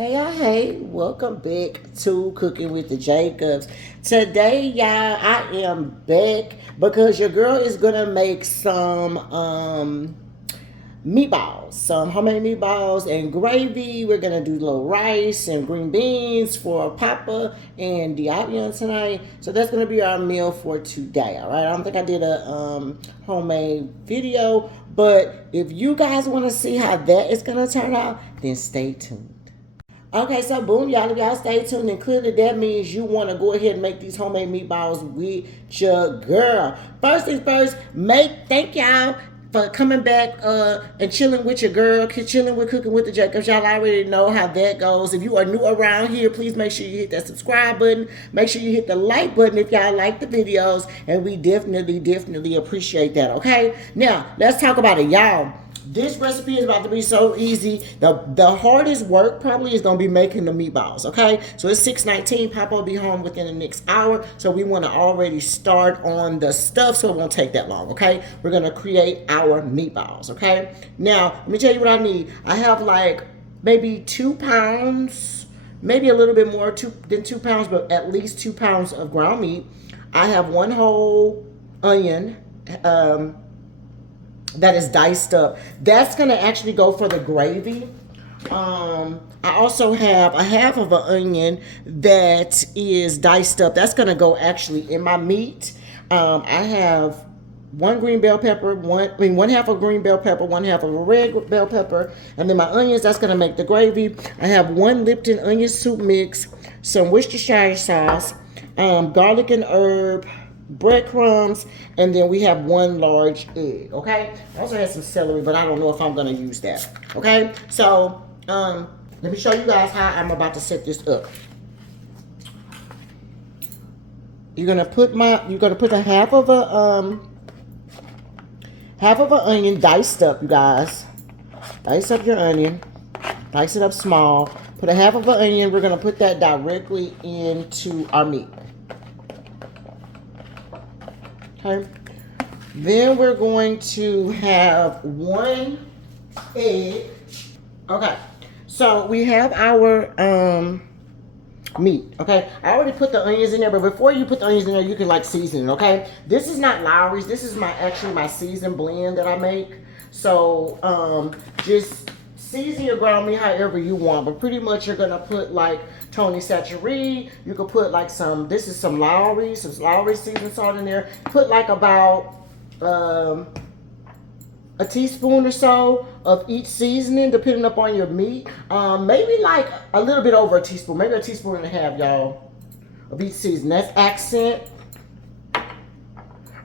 Hey, welcome back to Cooking with the Jacobs. Today, y'all, I am back because your girl is gonna make some meatballs, some homemade meatballs and gravy. We're gonna do little rice and green beans for Papa and Diabian tonight. So that's gonna be our meal for today. All right. I don't think I did a homemade video, but if you guys want to see how that is gonna turn out, then stay tuned. Okay, so boom, y'all. If y'all stay tuned, and clearly that means you want to go ahead and make these homemade meatballs with your girl. First things first, thank y'all for coming back and chilling with your girl, chilling with Cooking with the Jacobs. Y'all already know how that goes. If you are new around here, please make sure you hit that subscribe button. Make sure you hit the like button if y'all like the videos, and we definitely appreciate that. Okay, now let's talk about it, y'all. This recipe is about to be so easy. The hardest work probably is going to be making the meatballs, okay? So it's 6:19. Papa will be home within the next hour. So we want to already start on the stuff so it won't take that long, okay? We're going to create our meatballs, okay? Now, let me tell you what I need. I have like maybe 2 pounds, maybe a little bit more than 2 pounds, but at least 2 pounds of ground meat. I have 1 whole onion, that is diced up. That's gonna actually go for the gravy. I also have a half of an onion that is diced up. That's gonna go actually in my meat. I have 1 green bell pepper, one half of green bell pepper, 1 half of a red bell pepper, and then my onions. That's gonna make the gravy. I have 1 Lipton onion soup mix, some Worcestershire sauce, garlic and herb, breadcrumbs, and then we have 1 large egg. Okay, I also had some celery, but I don't know if I'm going to use that. Okay, so let me show you guys how I'm about to set this up. You're gonna put a half of an onion diced up, you guys. Dice up your onion, dice it up small. Put a half of an onion. We're gonna put that directly into our meat. Okay. Then we're going to have 1 egg. Okay. So we have our meat. Okay. I already put the onions in there, but before you put the onions in there, you can like season it. Okay. This is not Lowry's. This is actually my seasoned blend that I make. So just season your ground meat however you want, but pretty much you're gonna put like Tony Chachere. You could put like this is some Lowry seasoned salt in there. Put like about a teaspoon or so of each seasoning, depending upon your meat. Maybe like a little bit over a teaspoon, maybe a teaspoon and a half, y'all, of each seasoning. That's accent.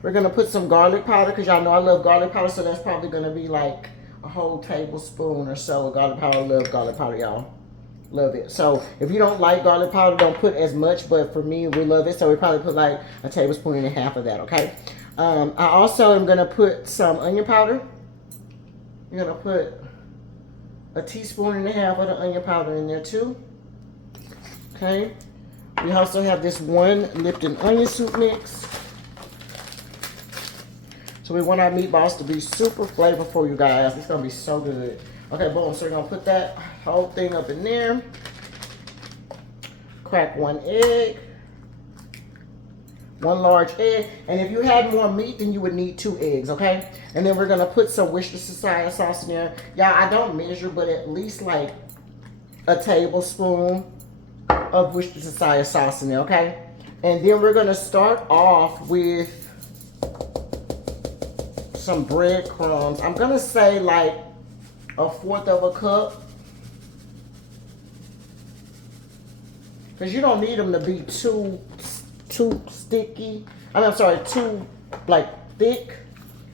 We're gonna put some garlic powder because y'all know I love garlic powder, so that's probably gonna be like a whole tablespoon or so of garlic powder. Love garlic powder, y'all. Love it. So if you don't like garlic powder, don't put as much, but for me, we love it, so we probably put like a tablespoon and a half of that. Okay. I also am gonna put some onion powder. You're gonna put a teaspoon and a half of the onion powder in there too. Okay. We also have this 1 Lipton onion soup mix. So we want our meatballs to be super flavorful, you guys. It's gonna be so good. Okay, boom. So we're gonna put that whole thing up in there. Crack 1 egg. 1 large egg. And if you had more meat, then you would need 2 eggs, okay? And then we're gonna put some Worcestershire sauce in there. Y'all, I don't measure, but at least like a tablespoon of Worcestershire sauce in there, okay? And then we're gonna start off with some breadcrumbs. I'm gonna say like 1/4 of a cup, because you don't need them to be too sticky. I'm sorry, too like thick,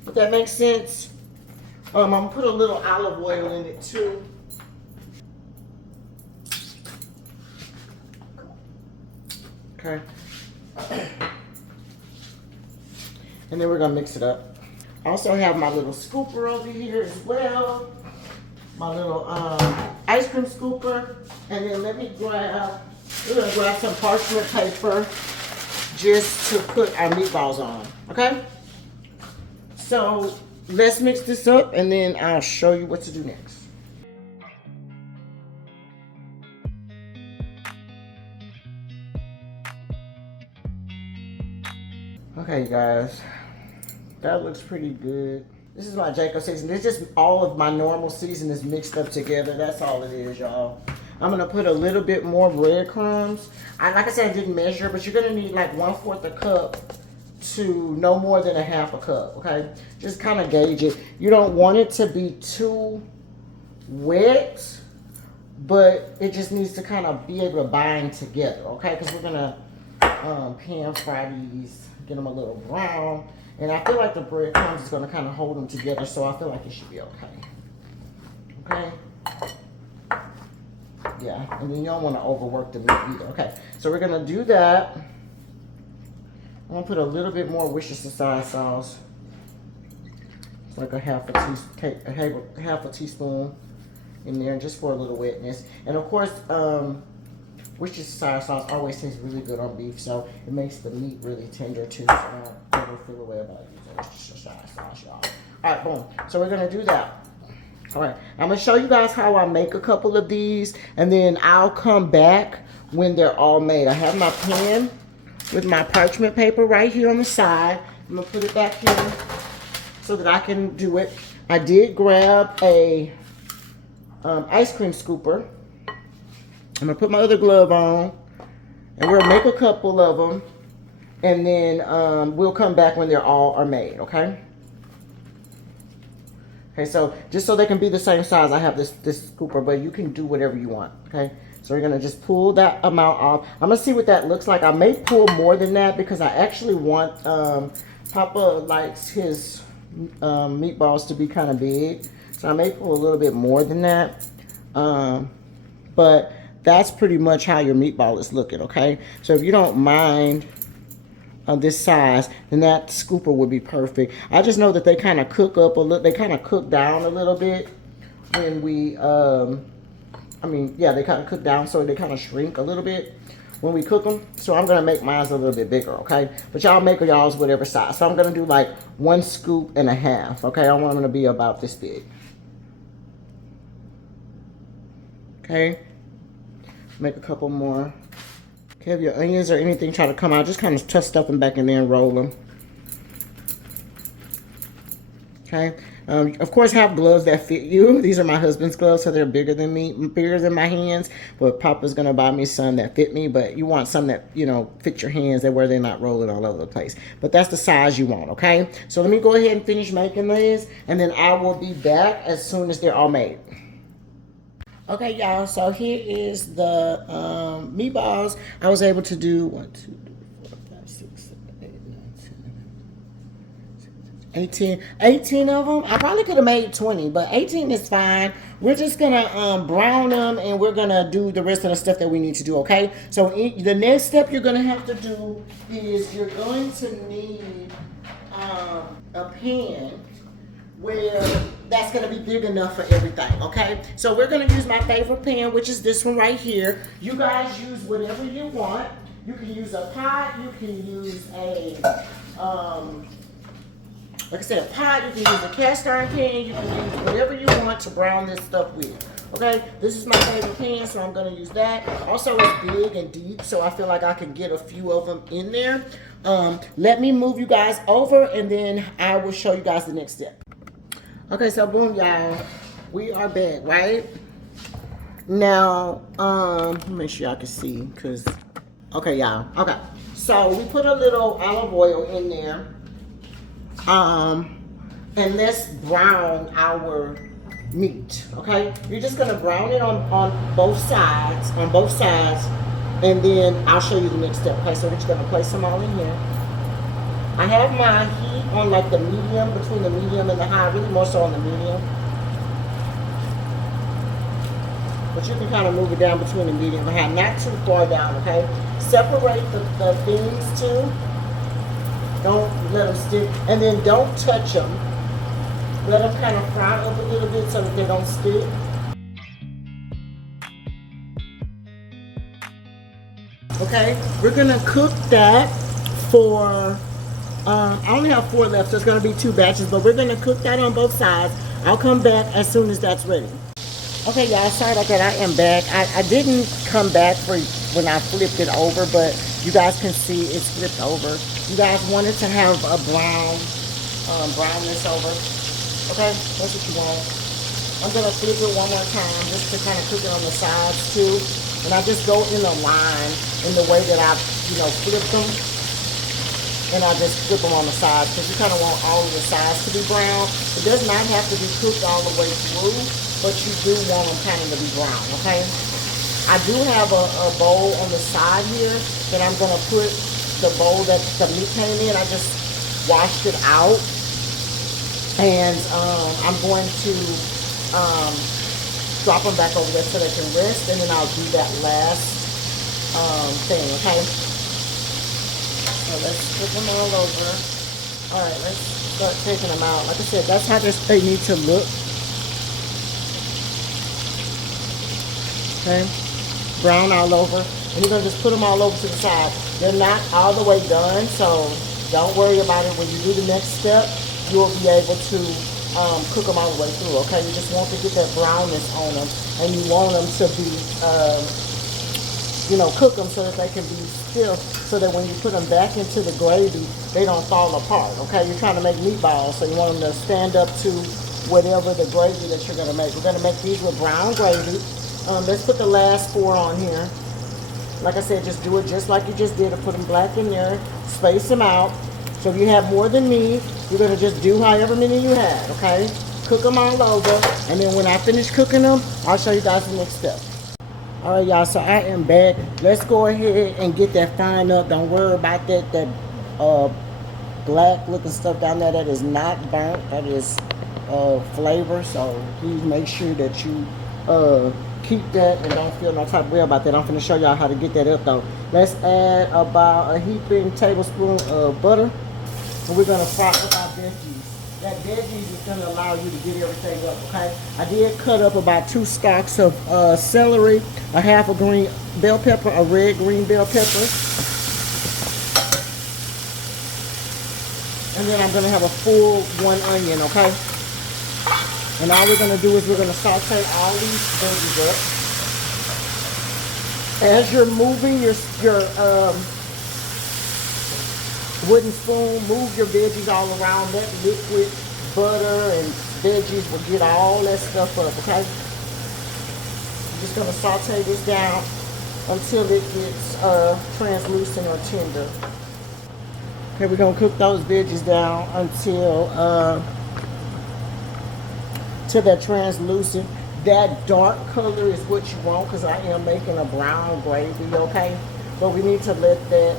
if that makes sense. I'm gonna put a little olive oil in it too. Okay. And then we're gonna mix it up. I also have my little scooper over here as well. My little ice cream scooper. And then we're gonna grab some parchment paper just to put our meatballs on, okay? So let's mix this up and then I'll show you what to do next. Okay, guys, that looks pretty good. This is my Jacob seasoning. It's just all of my normal seasonings mixed up together. That's all it is, y'all. I'm gonna put a little bit more breadcrumbs. Like I said, I didn't measure, but you're gonna need like 1/4 a cup to no more than 1/2 a cup, okay? Just kind of gauge it. You don't want it to be too wet, but it just needs to kind of be able to bind together, okay? Because we're gonna pan fry these, get them a little brown. And I feel like the breadcrumbs is gonna kind of hold them together, so I feel like it should be okay. Okay? Yeah, and then you don't want to overwork the meat either. Okay, so we're gonna do that. I'm gonna put a little bit more Worcestershire sauce. It's like a half a teaspoon in there, just for a little wetness. And of course, Worcestershire sauce always tastes really good on beef, so it makes the meat really tender too. So I don't ever feel away about using Worcestershire sauce, y'all. All right, boom. So we're gonna do that. All right, I'm gonna show you guys how I make a couple of these, and then I'll come back when they're all made. I have my pan with my parchment paper right here on the side. I'm gonna put it back here so that I can do it. I did grab a ice cream scooper. I'm gonna put my other glove on, and we'll make a couple of them, and then we'll come back when they're all are made, okay? Okay, so just so they can be the same size, I have this scooper, but you can do whatever you want, okay? So we're gonna just pull that amount off. I'm gonna see what that looks like. I may pull more than that because I actually want, Papa likes his meatballs to be kind of big. So I may pull a little bit more than that. But that's pretty much how your meatball is looking, okay? So if you don't mind this size, then that scooper would be perfect. I just know that they kind of cook up a little, they kind of cook down a little bit when we, they kind of cook down, so they kind of shrink a little bit when we cook them. So I'm gonna make mine a little bit bigger, okay? But y'all make y'all's whatever size. So I'm gonna do like 1 scoop and a half, okay? I want them to be about this big. Okay, make a couple more. Okay, if your onions or anything try to come out, just kind of tuck stuff them back in there and roll them. Okay, of course have gloves that fit you. These are my husband's gloves, so they're bigger than me, bigger than my hands. But Papa's gonna buy me some that fit me, but you want some that, you know, fit your hands, that where they're not rolling all over the place. But that's the size you want, okay? So let me go ahead and finish making these, and then I will be back as soon as they're all made. Okay, y'all, so here is the meatballs. I was able to do 1, 2, 3, 4, 5, 6, 7, 8, 9, 10, 18 of them. I probably could have made 20, but 18 is fine. We're just gonna brown them, and we're gonna do the rest of the stuff that we need to do, okay? So the next step you're gonna have to do is you're going to need a pan where that's gonna be big enough for everything, okay? So we're gonna use my favorite pan, which is this one right here. You guys use whatever you want. You can use a pot, you can use a, like I said, a pot, you can use a cast iron pan, you can use whatever you want to brown this stuff with, okay? This is my favorite pan, so I'm gonna use that. Also, it's big and deep, so I feel like I can get a few of them in there. Let me move you guys over, and then I will show you guys the next step. Okay, so boom, y'all, we are back, right? Now, let me make sure y'all can see, cause, okay, y'all, okay. So we put a little olive oil in there, and let's brown our meat, okay? You're just gonna brown it on both sides, and then I'll show you the next step, okay? So we're just gonna place them all in here. I have my heat on like the medium, between the medium and the high, really more so on the medium. But you can kind of move it down between the medium and high, not too far down, okay? Separate the things too. Don't let them stick, and then don't touch them. Let them kind of fry up a little bit so that they don't stick. Okay, we're gonna cook that for, I only have 4 left, so it's gonna be 2 batches, but we're gonna cook that on both sides. I'll come back as soon as that's ready. Okay, guys, sorry about that, I am back. I didn't come back for when I flipped it over, but you guys can see it's flipped over. You guys want it to have a brownness over. Okay, that's what you want. I'm gonna flip it one more time just to kind of cook it on the sides too. And I just go in a line in the way that I, flip them. And I just flip them on the sides because you kind of want all of the sides to be brown. It does not have to be cooked all the way through, but you do want them kind of to be brown, okay? I do have a bowl on the side here that I'm gonna put the bowl that the meat came in. I just washed it out. And I'm going to drop them back over there so they can rest, and then I'll do that last thing, okay? So let's put them all over. All right, let's start taking them out. Like I said, that's how they need to look. Okay, brown all over. And you're gonna just put them all over to the side. They're not all the way done, so don't worry about it. When you do the next step, you'll be able to cook them all the way through, okay? You just want to get that brownness on them, and you want them to be, cook them so that they can be stiff, so that when you put them back into the gravy, they don't fall apart, okay? You're trying to make meatballs, so you want them to stand up to whatever the gravy that you're gonna make. We're gonna make these with brown gravy. Let's put the last 4 on here. Like I said, just do it just like you just did it. Put them black in there, space them out. So if you have more than me, you're gonna just do however many you have, okay? Cook them all over, and then when I finish cooking them, I'll show you guys the next step. All right, y'all, so I am back. Let's go ahead and get that frying up. Don't worry about that black looking stuff down there. That is not burnt, that is flavor. So please make sure that you keep that and don't feel no type of way about that. I'm gonna show y'all how to get that up though. Let's add about a heaping tablespoon of butter. And we're gonna fry up our veggies. That veggies is gonna allow you to get everything up, okay? I did cut up about 2 stalks of celery, a half a green bell pepper, a red green bell pepper. And then I'm gonna have a full 1 onion, okay? And all we're gonna do is we're gonna saute all these veggies up. As you're moving your wooden spoon, move your veggies all around. That liquid butter and veggies will get all that stuff up, okay? I'm just gonna saute this down until it gets translucent or tender. Okay, we're gonna cook those veggies down until they're translucent. That dark color is what you want because I am making a brown gravy, okay? But we need to let that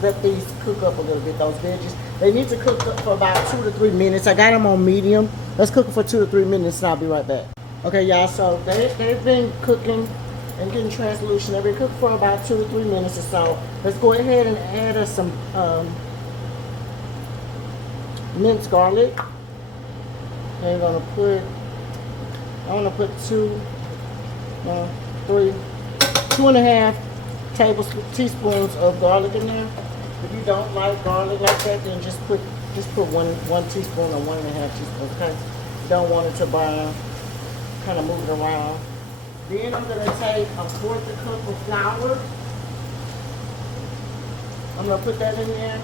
let these cook up a little bit, those veggies. They need to cook up for about 2 to 3 minutes. I got them on medium. Let's cook them for 2 to 3 minutes and I'll be right back. Okay, y'all, so they've been cooking and getting translucent. They've been cooked for about 2 to 3 minutes or so. Let's go ahead and add us some minced garlic. And I'm gonna put 2, 3, 2.5 teaspoons of garlic in there. If you don't like garlic like that, then just put one teaspoon or 1.5 teaspoons, okay? You don't want it to burn. Kind of move it around. Then I'm gonna take a 1/4 cup of flour. I'm gonna put that in there.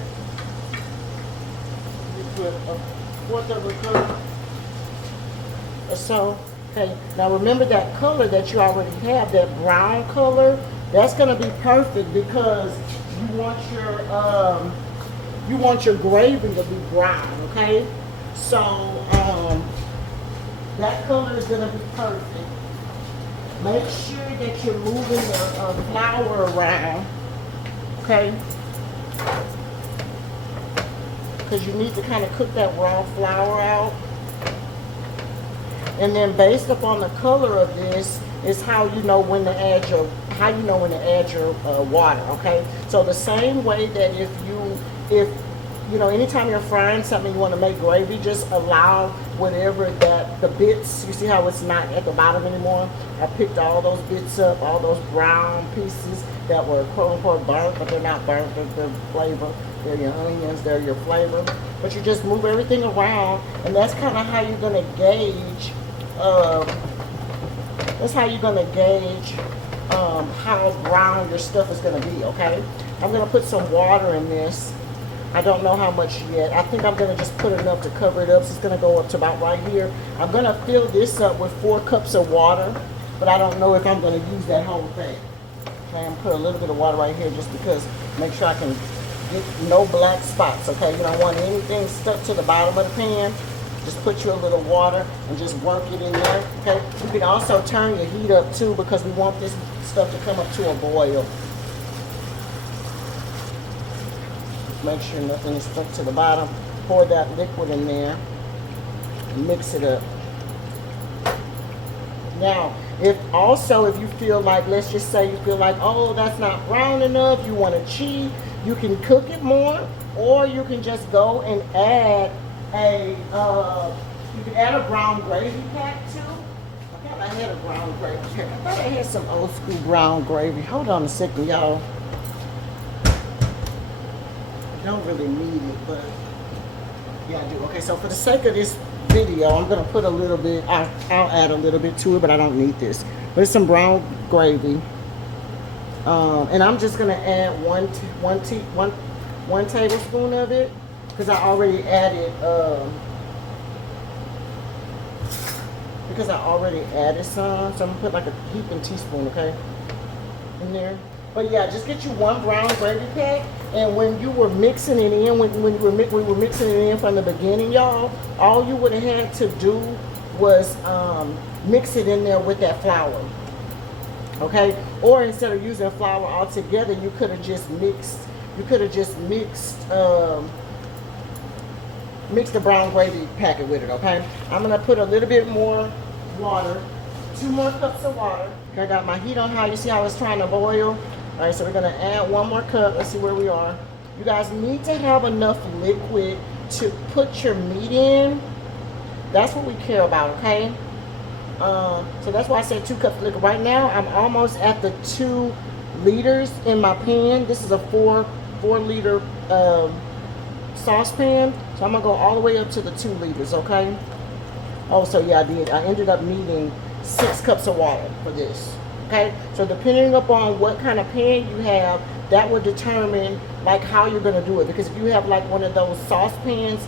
You put a 1/4 cup or so. Okay, now remember that color that you already have, that brown color, that's gonna be perfect because you want your gravy to be brown, okay? So that color is gonna be perfect. Make sure that you're moving the flour around, okay? Because you need to kind of cook that raw flour out. And then based upon the color of this is how you know when to add your water, okay? So the same way that if anytime you're frying something you want to make gravy, just allow whatever the bits, you see how it's not at the bottom anymore? I picked all those bits up, all those brown pieces that were quote unquote burnt, but they're not burnt, they're flavor. They're your onions, they're your flavor. But you just move everything around, and that's kind of how you're gonna gauge how brown your stuff is gonna be, okay? I'm gonna put some water in this. I don't know how much yet. I think I'm gonna just put enough to cover it up. So it's gonna go up to about right here. I'm gonna fill this up with 4 cups of water, but I don't know if I'm gonna use that whole thing. Okay, I'm gonna put a little bit of water right here just because, make sure I can get no black spots, okay? You don't want anything stuck to the bottom of the pan. Just put you a little water and just work it in there, okay? You can also turn your heat up too because we want this stuff to come up to a boil. Make sure nothing is stuck to the bottom. Pour that liquid in there and mix it up. Now, if you feel like, let's just say you feel like, oh, that's not brown enough, you want to cheat, you can cook it more, or you can just go and add you can add a brown gravy pack too. I thought I had a brown gravy pack. I thought I had some old school brown gravy. Hold on a second, y'all. Don't really need it, but yeah, I do. Okay, so for the sake of this video, I'm gonna put a little bit. I'll add a little bit to it, but I don't need this. But it's some brown gravy, and I'm just gonna add one tablespoon of it because I already added some. So I'm gonna put like a heaping teaspoon, okay, in there. But yeah, just get you 1 brown gravy pack. And when you were mixing it in, when we were mixing it in from the beginning, y'all, all you would have had to do was mix it in there with that flour. Okay? Or instead of using flour altogether, you could have just mixed. Mix the brown gravy packet with it. Okay? I'm gonna put a little bit more water, 2 more cups of water. Okay, I got my heat on high. You see how it's trying to boil? All right, so we're gonna add 1 more cup. Let's see where we are. You guys need to have enough liquid to put your meat in. That's what we care about, okay? So that's why I said 2 cups of liquid. Right now, I'm almost at the 2 liters in my pan. This is a 4 liter saucepan. So I'm gonna go all the way up to the 2 liters, okay? Oh, so yeah, I ended up needing 6 cups of water for this. Okay, so depending upon what kind of pan you have, that will determine like how you're gonna do it. Because if you have like one of those saucepans,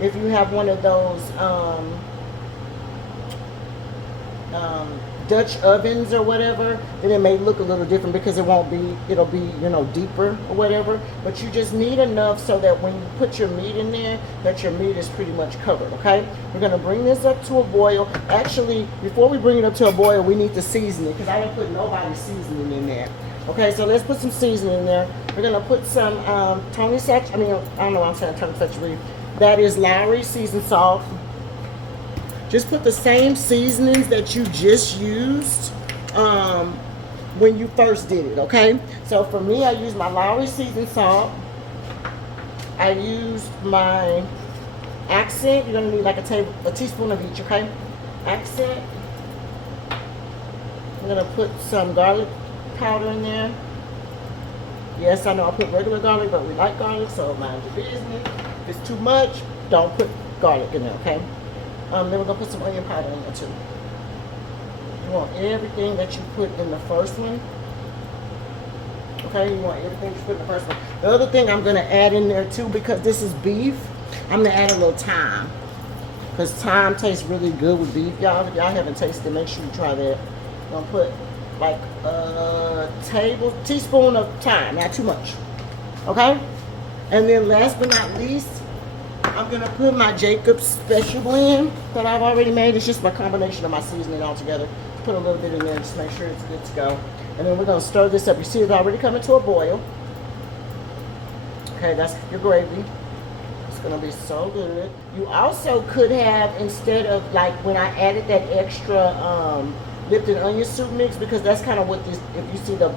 if you have one of those Dutch ovens or whatever, then it may look a little different because it'll be, you know, deeper or whatever. But you just need enough so that when you put your meat in there, that your meat is pretty much covered, okay? We're gonna bring this up to a boil. Actually, before we bring it up to a boil, we need to season it because I didn't put nobody's seasoning in there. Okay, so let's put some seasoning in there. We're gonna put some I don't know why I'm saying Tony Satchery. That is Lowry seasoned salt. Just put the same seasonings that you just used when you first did it, okay? So for me, I used my Lowry seasoned salt. I used my accent. You're gonna need like a teaspoon of each, okay? Accent. I'm gonna put some garlic powder in there. Yes, I know I put regular garlic, but we like garlic, so mind your business. If it's too much, don't put garlic in there, okay? Then we're gonna put some onion powder in there too. You want everything that you put in the first one. Okay, you want everything you put in the first one. The other thing I'm gonna add in there too, because this is beef, I'm gonna add a little thyme. Because thyme tastes really good with beef. Y'all, if y'all haven't tasted it, make sure you try that. I'm gonna put like a teaspoon of thyme, not too much. Okay? And then last but not least, I'm gonna put my Jacob's special blend that I've already made. It's just my combination of my seasoning all together. Put a little bit in there just to make sure it's good to go. And then we're gonna stir this up. You see it's already coming to a boil. Okay, that's your gravy. It's gonna be so good. You also could have, instead of like when I added that extra Lipton onion soup mix, because that's kind of what this, if you see the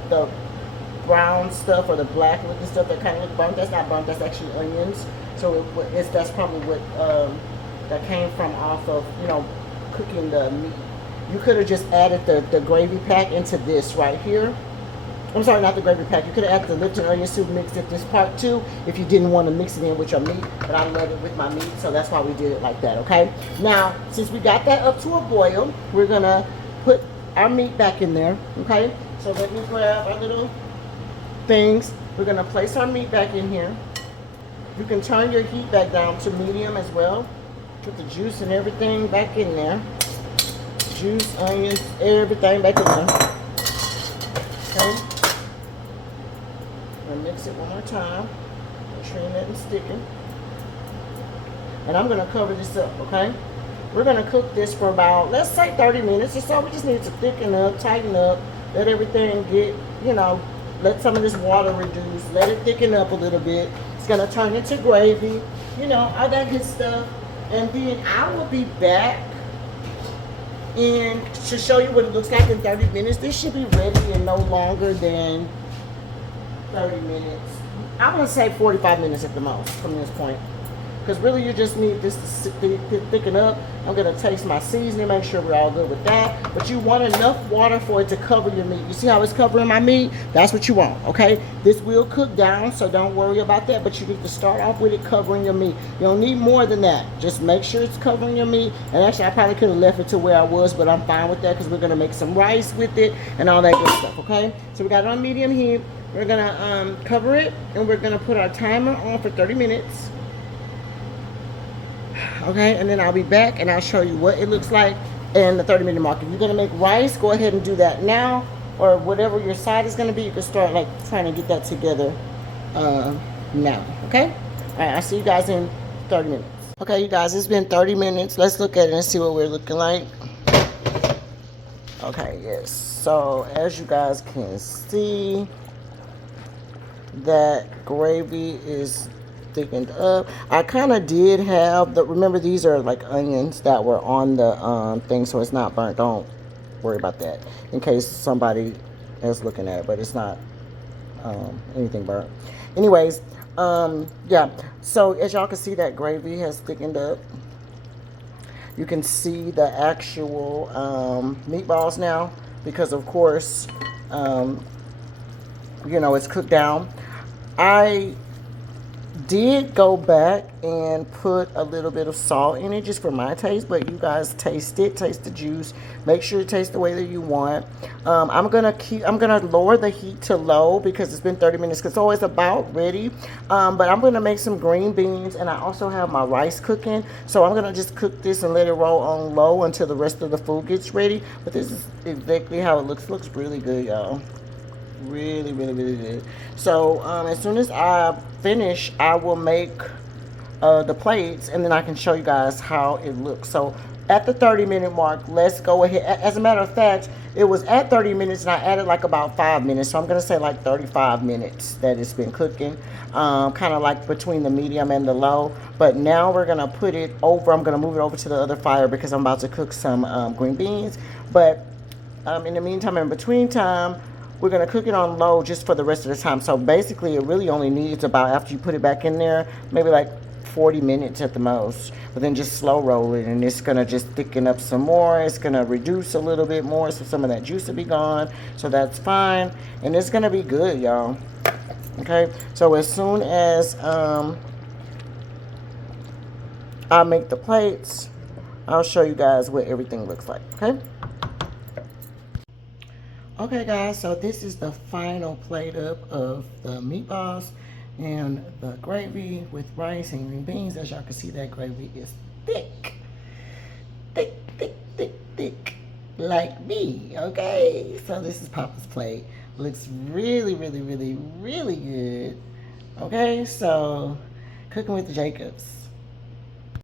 brown stuff or the black looking stuff that kind of look burnt, that's not burnt, that's actually onions. So that's probably what that came from off of, you know, cooking the meat. You could have just added the gravy pack into this right here. I'm sorry, not the gravy pack. You could have added the Lipton onion soup mix at this part too if you didn't want to mix it in with your meat. But I love it with my meat, so that's why we did it like that, okay? Now, since we got that up to a boil, we're going to put our meat back in there, okay? So let me grab our little things. We're gonna place our meat back in here. You can turn your heat back down to medium as well. Put the juice and everything back in there. Juice, onions, everything back in there. Okay. I'm gonna mix it one more time. Make sure nothing's sticking. And I'm gonna cover this up, okay? We're gonna cook this for about, let's say 30 minutes or so. We just need to thicken up, tighten up, let everything get, you know, let some of this water reduce, let it thicken up a little bit. It's gonna turn into gravy, you know, all that good stuff. And then I will be back and to show you what it looks like in 30 minutes. This should be ready in no longer than 30 minutes. I'm gonna say 45 minutes at the most from this point. Because really you just need this to thicken up. I'm gonna taste my seasoning, make sure we're all good with that. But you want enough water for it to cover your meat. You see how it's covering my meat? That's what you want, okay? This will cook down, so don't worry about that. But you need to start off with it covering your meat. You don't need more than that. Just make sure it's covering your meat. And actually I probably could have left it to where I was, but I'm fine with that because we're gonna make some rice with it and all that good stuff, okay? So we got it on medium heat. We're gonna cover it and we're gonna put our timer on for 30 minutes. Okay, and then I'll be back and I'll show you what it looks like in the 30-minute mark. If you're gonna make rice, go ahead and do that now, or whatever your side is gonna be. You can start like trying to get that together now. Okay, all right, I'll see you guys in 30 minutes. Okay, you guys, it's been 30 minutes. Let's look at it and see what we're looking like. Okay, yes, so as you guys can see, that gravy is thickened up. I kind of did have the, remember these are like onions that were on the thing, so it's not burnt. Don't worry about that in case somebody is looking at it, but it's not anything burnt. Anyways, yeah, so as y'all can see, that gravy has thickened up. You can see the actual meatballs now because of course you know, it's cooked down. I did go back and put a little bit of salt in it just for my taste, but you guys taste it, taste the juice, make sure it tastes the way that you want. I'm gonna lower the heat to low because it's been 30 minutes, so it's about ready. But I'm gonna make some green beans and I also have my rice cooking, so I'm gonna just cook this and let it roll on low until the rest of the food gets ready. But this is exactly how it looks. It looks really good, y'all. Really good. So as soon as I finish, I will make the plates and then I can show you guys how it looks. So at the 30-minute mark, let's go ahead. As a matter of fact, it was at 30 minutes and I added like about 5 minutes, so I'm gonna say like 35 minutes that it's been cooking, kind of like between the medium and the low. But now we're gonna put it over. I'm gonna move it over to the other fire because I'm about to cook some green beans. But in the meantime, in between time, we're going to cook it on low just for the rest of the time. So basically, it really only needs about, after you put it back in there, maybe like 40 minutes at the most. But then just slow roll it, and it's going to just thicken up some more. It's going to reduce a little bit more, so some of that juice will be gone. So that's fine. And it's going to be good, y'all. Okay? So as soon as I make the plates, I'll show you guys what everything looks like. Okay? Okay guys, so this is the final plate up of the meatballs and the gravy with rice and green beans. As y'all can see, that gravy is thick. Thick, like me, okay? So this is Papa's plate. Looks really good. Okay, so cooking with the Jacobs.